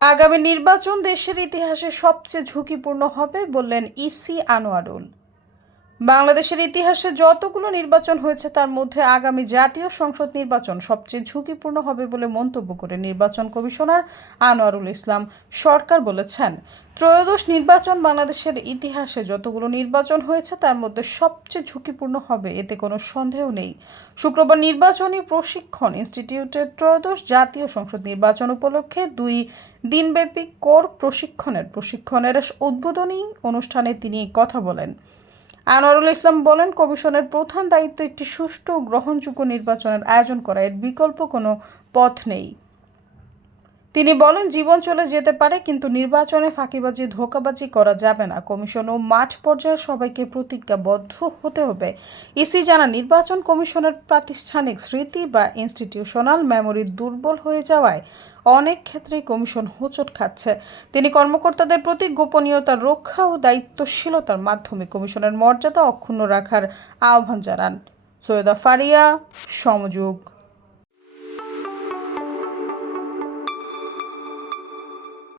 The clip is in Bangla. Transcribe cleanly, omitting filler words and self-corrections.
আগামী নির্বাচন দেশের ইতিহাসে সবচেয়ে ঝুঁকিপূর্ণ হবে বললেন ইসি আনোয়ারুল। বাংলাদেশের ইতিহাসে যতগুলো নির্বাচন হয়েছে তার মধ্যে আগামী জাতীয় সংসদ নির্বাচন সবচেয়ে ঝুঁকিপূর্ণ হবে বলে মন্তব্য করে নির্বাচন কমিশনার আনোয়ারুল ইসলাম সরকার বলেছেন, ত্রয়োদশ নির্বাচন বাংলাদেশের ইতিহাসে যতগুলো নির্বাচন হয়েছে তার মধ্যে সবচেয়ে ঝুঁকিপূর্ণ হবে, এতে কোনো সন্দেহ নেই। শুক্রবার নির্বাচনী প্রশিক্ষণ ইনস্টিটিউটের ত্রয়োদশ জাতীয় সংসদ নির্বাচন উপলক্ষে 2 দিনব্যাপী কোর প্রশিক্ষণের উদ্বোধনী অনুষ্ঠানে তিনি কথা বলেন। আনোয়ারুল ইসলাম বলেন, কমিশনের প্রধান দায়িত্ব একটি সুষ্ঠু ও গ্রহণযোগ্য নির্বাচনের আয়োজন করা, এর বিকল্প কোনো পথ নেই। তিনি বলেন, জীবন চলে যেতে পারে কিন্তু নির্বাচনে ফাঁকিবাজি ধোঁকাবাজি করা যাবে না। কমিশন ও মাঠ পর্যায়ে সবাইকে প্রতিজ্ঞাবদ্ধ হতে হবে। ইসি জানান, নির্বাচন কমিশনের প্রাতিষ্ঠানিক স্মৃতি বা ইনস্টিটিউশনাল মেমোরি দুর্বল হয়ে যাওয়ায় অনেক ক্ষেত্রেই কমিশন হোঁচট খাচ্ছে। তিনি কর্মকর্তাদের প্রতি গোপনীয়তা রক্ষা ও দায়িত্বশীলতার মাধ্যমে কমিশনের মর্যাদা অক্ষুণ্ণ রাখার আহ্বান জানান। সৈয়দা ফারিয়া, সমযোগ।